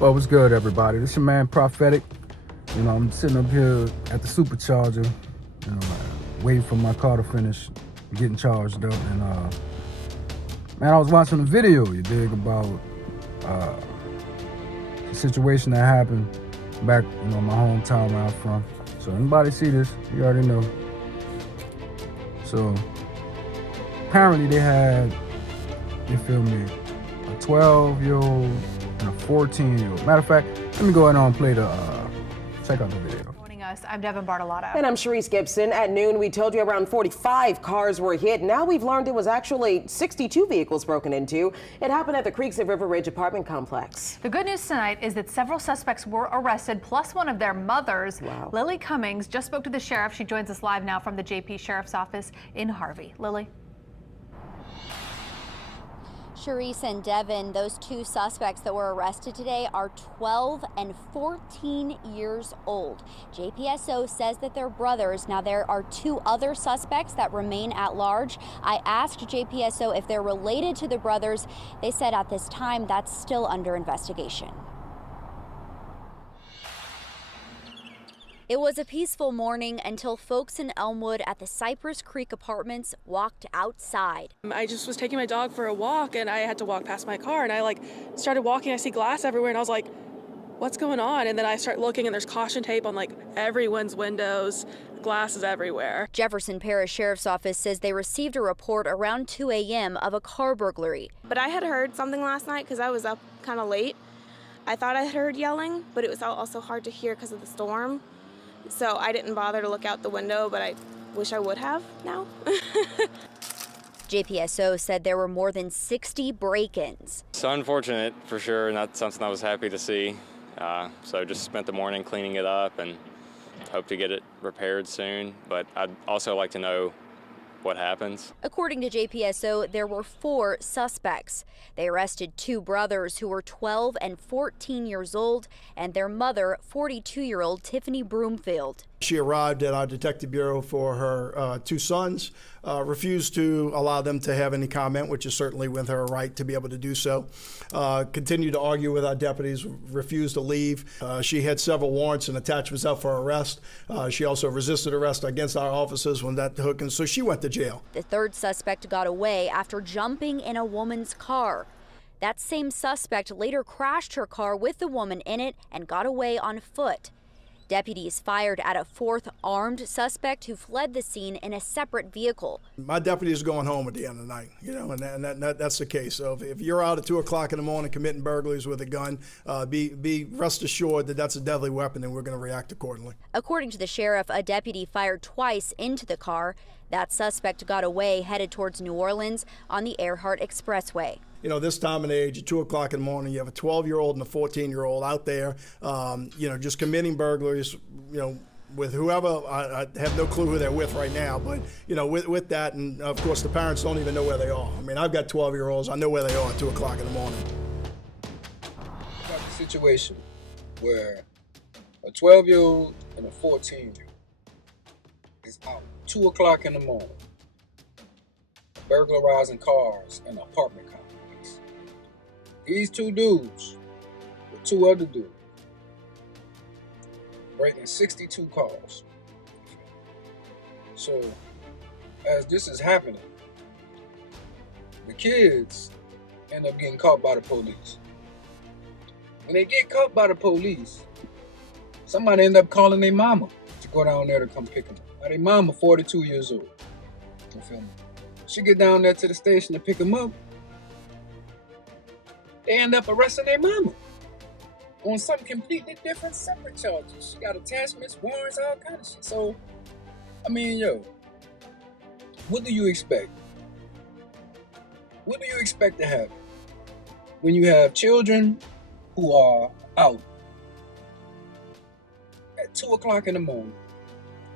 Well, what's good, everybody? This your man, Prophetic. I'm sitting up here at the supercharger, waiting for my car to finish getting charged up. And, man, I was watching a video, you dig, about the situation that happened back, my hometown where I'm from. So anybody see this, you already know. So apparently they had, you feel me, a 12-year-old and a 14-year-old. Matter of fact, let me go ahead and play check out the video. Joining us, I'm Devin Bartolotta. And I'm Sharice Gibson. At noon, we told you around 45 cars were hit. Now we've learned it was actually 62 vehicles broken into. It happened at the Creeks at River Ridge apartment complex. The good news tonight is that several suspects were arrested, plus one of their mothers. Wow. Lily Cummings just spoke to the sheriff. She joins us live now from the JP Sheriff's Office in Harvey. Lily. Sharice and Devin, those two suspects that were arrested today are 12 and 14 years old. JPSO says that they're brothers. Now, there are two other suspects that remain at large. I asked JPSO if they're related to the brothers. They said at this time that's still under investigation. It was a peaceful morning until folks in Elmwood at the Cypress Creek Apartments walked outside. I just was taking my dog for a walk and I had to walk past my car and I started walking. I see glass everywhere and I was like, what's going on? And then I start looking and there's caution tape on everyone's windows. Glass is everywhere. Jefferson Parish Sheriff's Office says they received a report around 2 a.m. of a car burglary. But I had heard something last night because I was up kind of late. I thought I had heard yelling, but it was also hard to hear because of the storm. So I didn't bother to look out the window, but I wish I would have now. JPSO said there were more than 60 break-ins. It's unfortunate for sure, not something I was happy to see. So just spent the morning cleaning it up and hope to get it repaired soon. But I'd also like to know what happens. According to JPSO, there were 4 suspects. They arrested 2 brothers who were 12 and 14 years old and their mother, 42-year-old Tiffany Broomfield. She arrived at our detective bureau for her 2 sons, refused to allow them to have any comment, which is certainly with her right to be able to do so. Continued to argue with our deputies, refused to leave. She had several warrants and attachments out for arrest. She also resisted arrest against our officers when that took, and so she went to jail. The 3rd suspect got away after jumping in a woman's car. That same suspect later crashed her car with the woman in it and got away on foot. Deputies fired at a 4th armed suspect who fled the scene in a separate vehicle. My deputy is going home at the end of the night, and that's the case. So if you're out at 2 o'clock in the morning committing burglaries with a gun, be rest assured that that's a deadly weapon and we're going to react accordingly. According to the sheriff, a deputy fired twice into the car. That suspect got away, headed towards New Orleans on the Earhart Expressway. This time and age, at 2 o'clock in the morning, you have a 12-year-old and a 14-year-old out there, just committing burglaries, with whoever. I have no clue who they're with right now, but, with that, and of course the parents don't even know where they are. I mean, I've got 12-year-olds. I know where they are at 2 o'clock in the morning. We've got the situation where a 12-year-old and a 14-year-old is out 2 o'clock in the morning burglarizing cars in an apartment complex. These 2 dudes with 2 other dudes breaking 62 cars. So as this is happening, the kids end up getting caught by the police. When they get caught by the police, somebody end up calling their mama to go down there to come pick them up. Now their mama 42 years old. You feel me? She get down there to the station to pick them up. They end up arresting their mama on some completely different, separate charges. She got attachments, warrants, all kind of shit. So, what do you expect? What do you expect to happen when you have children who are out at 2 o'clock in the morning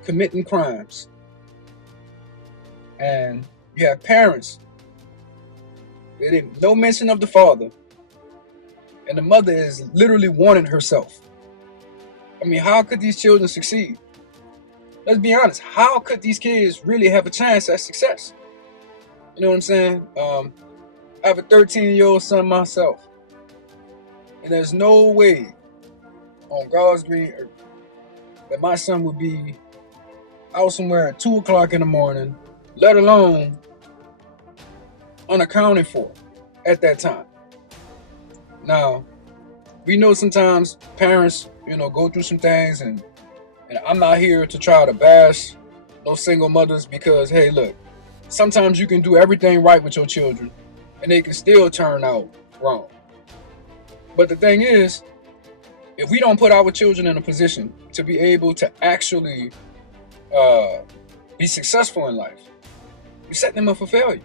committing crimes, and you have parents, no mention of the father, and the mother is literally warning herself? How could these children succeed? Let's be honest. How could these kids really have a chance at success? You know what I'm saying? I have a 13-year-old son myself. And there's no way on God's green earth that my son would be out somewhere at 2 o'clock in the morning, let alone unaccounted for at that time. Now, we know sometimes parents, go through some things, and I'm not here to try to bash those single mothers because, hey, look, sometimes you can do everything right with your children and they can still turn out wrong. But the thing is, if we don't put our children in a position to be able to actually be successful in life, we set them up for failure.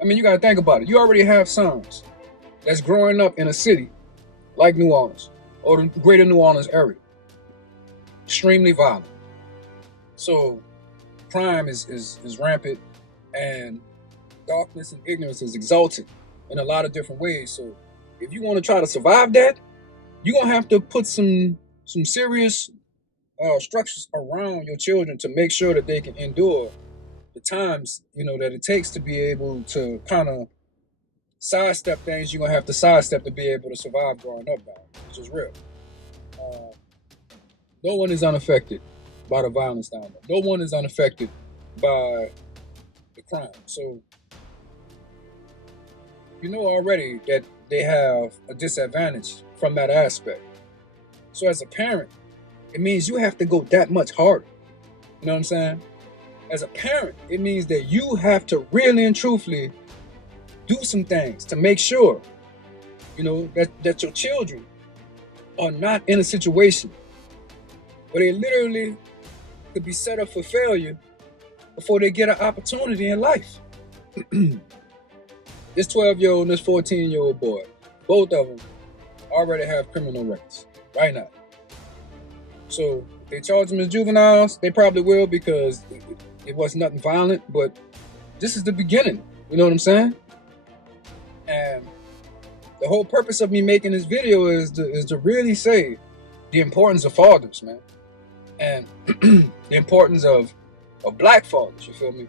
I mean, you got to think about it. You already have sons that's growing up in a city like New Orleans or the greater New Orleans area. Extremely violent. So crime is rampant, and darkness and ignorance is exalted in a lot of different ways. So if you want to try to survive that, you're going to have to put some serious structures around your children to make sure that they can endure the times, that it takes to be able to kind of sidestep things you're going to have to sidestep to be able to survive growing up now, which is real. No one is unaffected by the violence down there. No one is unaffected by the crime. So you know already that they have a disadvantage from that aspect. So as a parent, it means you have to go that much harder. You know what I'm saying? As a parent, it means that you have to really and truthfully do some things to make sure, that your children are not in a situation where they literally could be set up for failure before they get an opportunity in life. This 12-year-old and this 14-year-old boy, both of them already have criminal records right now. So if they charge them as juveniles, they probably will because it was nothing violent, but this is the beginning. You know what I'm saying? And the whole purpose of me making this video is to really say the importance of fathers, man. And the importance of black fathers, you feel me?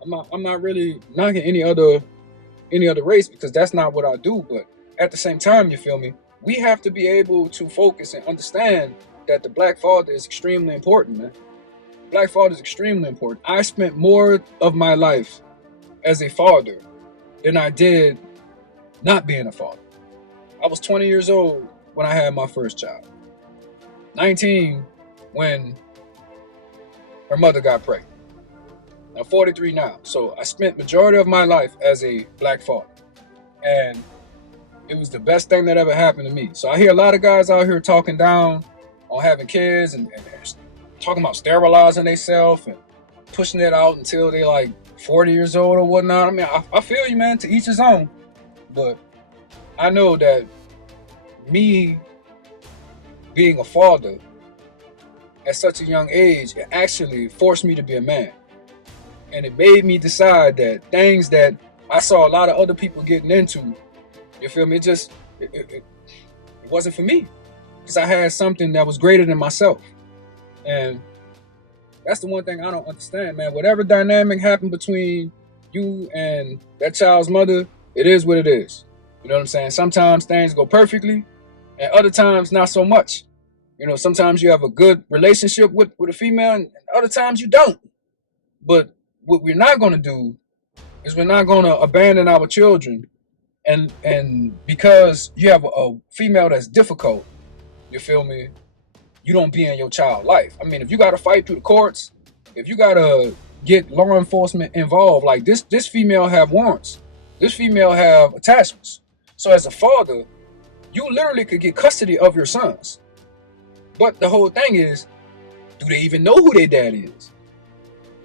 I'm not really knocking any other race because that's not what I do, but at the same time, you feel me? We have to be able to focus and understand that the black father is extremely important, man. Black father is extremely important. I spent more of my life as a father than I did not being a father. I was 20 years old when I had my first child. 19 when her mother got pregnant. I'm 43 now. So I spent majority of my life as a black father. And it was the best thing that ever happened to me. So I hear a lot of guys out here talking down on having kids and talking about sterilizing themselves and pushing it out until they like 40 years old or whatnot. I mean, I feel you, man, to each his own. But I know that me being a father at such a young age, it actually forced me to be a man. And it made me decide that things that I saw a lot of other people getting into, you feel me, it wasn't for me. Because I had something that was greater than myself. And that's the one thing I don't understand, man. Whatever dynamic happened between you and that child's mother, it is what it is. You know what I'm saying? Sometimes things go perfectly, and other times not so much. Sometimes you have a good relationship with a female, and other times you don't. But what we're not going to do is we're not going to abandon our children. And because you have a female that's difficult, you feel me, you don't be in your child's life. I mean, if you got to fight through the courts, if you got to get law enforcement involved, like this female have warrants. This female have attachments. So as a father, you literally could get custody of your sons. But the whole thing is, do they even know who their dad is?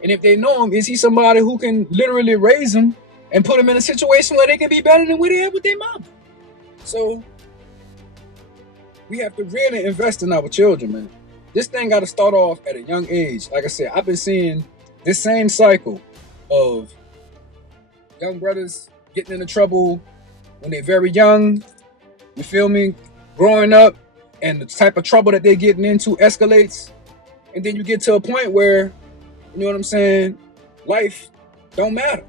And if they know him, is he somebody who can literally raise them and put them in a situation where they can be better than what they have with their mom? So we have to really invest in our children, man. This thing got to start off at a young age. Like I said, I've been seeing this same cycle of young brothers getting into trouble when they're very young, you feel me, growing up, and the type of trouble that they're getting into escalates. And then you get to a point where, you know what I'm saying, life don't matter.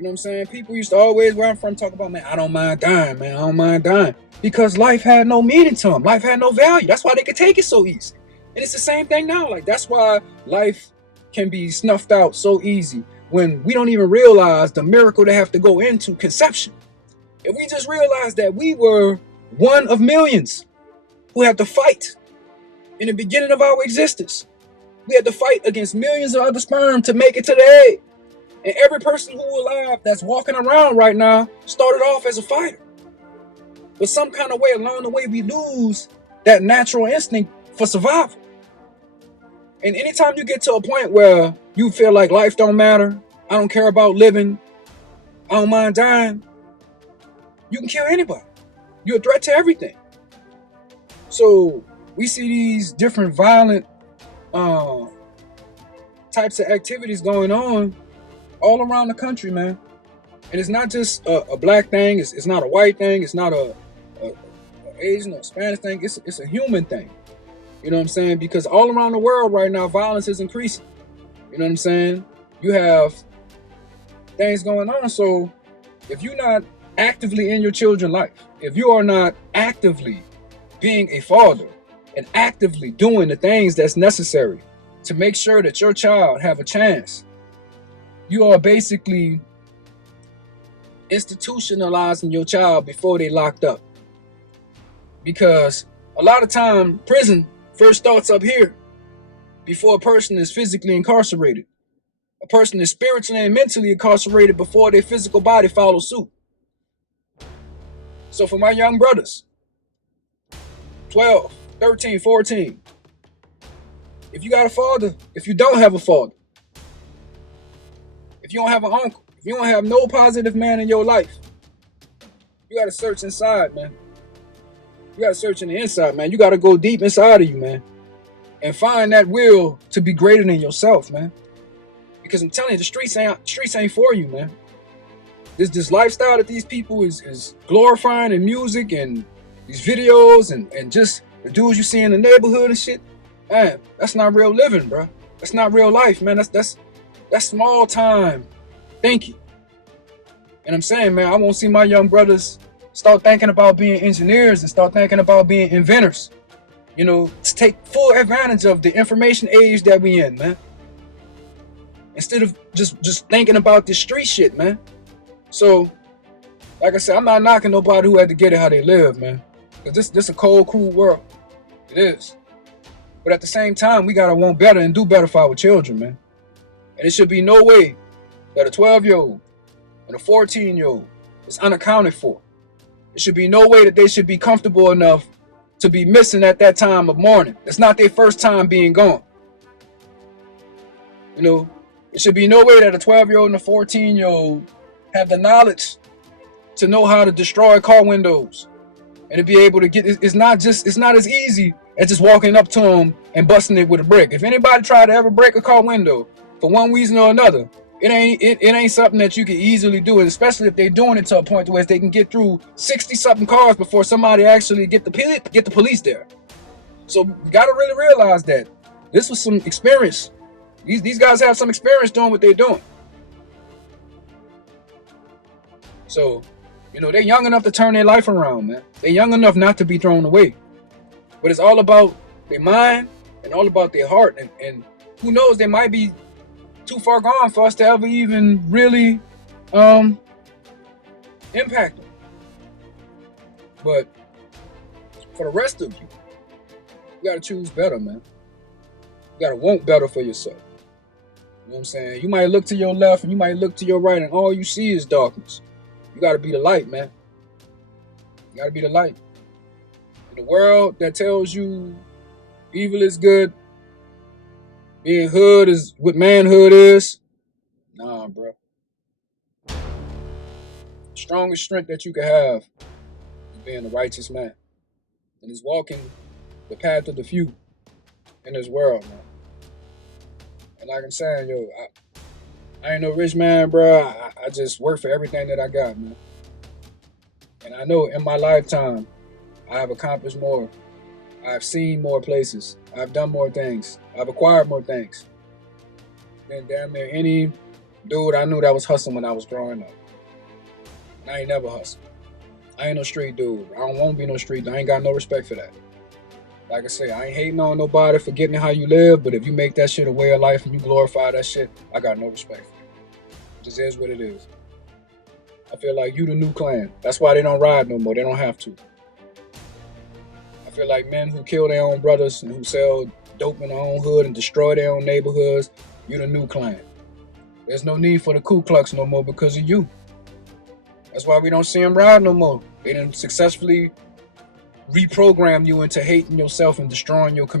You know what I'm saying? People used to always, where I'm from, talk about, man, I don't mind dying, man. I don't mind dying. Because life had no meaning to them. Life had no value. That's why they could take it so easy. And it's the same thing now. Like, that's why life can be snuffed out so easy when we don't even realize the miracle they have to go into conception. If we just realized that we were one of millions who had to fight in the beginning of our existence. We had to fight against millions of other sperm to make it to the egg. And every person who alive that's walking around right now started off as a fighter. But some kind of way along the way, we lose that natural instinct for survival. And anytime you get to a point where you feel like life don't matter, I don't care about living, I don't mind dying, you can kill anybody. You're a threat to everything. So we see these different violent types of activities going on all around the country, man. And it's not just a black thing. It's not a white thing. It's not a Asian or Spanish thing. It's a human thing. You know what I'm saying? Because all around the world right now, violence is increasing. You know what I'm saying? You have things going on. So if you're not actively in your children's life, if you are not actively being a father and actively doing the things that's necessary to make sure that your child have a chance, you are basically institutionalizing your child before they locked up. Because a lot of time, prison first starts up here before a person is physically incarcerated. A person is spiritually and mentally incarcerated before their physical body follows suit. So for my young brothers, 12, 13, 14, if you got a father, if you don't have a father, if you don't have an uncle, if you don't have no positive man in your life, you got to search inside, man. You got to search in the inside, man. You got to go deep inside of you, man, and find that will to be greater than yourself, man. Because I'm telling you, the streets ain't for you, man. This lifestyle that these people is glorifying in music and these videos and just the dudes you see in the neighborhood and shit, man, that's not real living, bro. That's not real life, man. That's small time thinking. And I'm saying, man, I want to see my young brothers start thinking about being engineers and start thinking about being inventors. You know, to take full advantage of the information age that we in, man. Instead of just thinking about this street shit, man. So, like I said, I'm not knocking nobody who had to get it how they live, man. Because this a cold, cruel world. It is. But at the same time, we gotta want better and do better for our children, man. And it should be no way that a 12-year-old and a 14-year-old is unaccounted for. It should be no way that they should be comfortable enough to be missing at that time of morning. It's not their first time being gone. You know, it should be no way that a 12-year-old and a 14-year-old have the knowledge to know how to destroy car windows and to be able to get. It's not as easy as just walking up to them and busting it with a brick. If anybody tried to ever break a car window for one reason or another, it ain't something that you can easily do, especially if they're doing it to a point where they can get through 60-something cars before somebody actually get the police there. So you gotta really realize that this was some experience. These guys have some experience doing what they're doing. So, you know, they're young enough to turn their life around, man. They're young enough not to be thrown away. But it's all about their mind and all about their heart. And who knows, they might be too far gone for us to ever even really impact them. But for the rest of you, you gotta choose better, man. You gotta want better for yourself. You know what I'm saying? You might look to your left and you might look to your right and all you see is darkness. You gotta be the light, man. You gotta be the light. In the world that tells you evil is good, being hood is what manhood is, nah, bro. The strongest strength that you can have is being a righteous man. And is walking the path of the few in this world, man. And like I'm saying, yo, I ain't no rich man, bro. I just work for everything that I got, man. And I know in my lifetime, I have accomplished more. I've seen more places. I've done more things. I've acquired more things than damn near any Dude, I knew that was hustling when I was growing up. I ain't never hustled. I ain't no street dude. I don't want to be no street dude. I ain't got no respect for that. Like I say, I ain't hating on nobody for getting how you live, but if you make that shit a way of life and you glorify that shit, I got no respect for it. It just is what it is. I feel like you the new clan. That's why they don't ride no more. They don't have to. I feel like men who kill their own brothers and who sell dope in their own hood and destroy their own neighborhoods, you the new clan. There's no need for the Ku Klux no more because of you. That's why we don't see them ride no more. They done successfully reprogrammed you into hating yourself and destroying your community.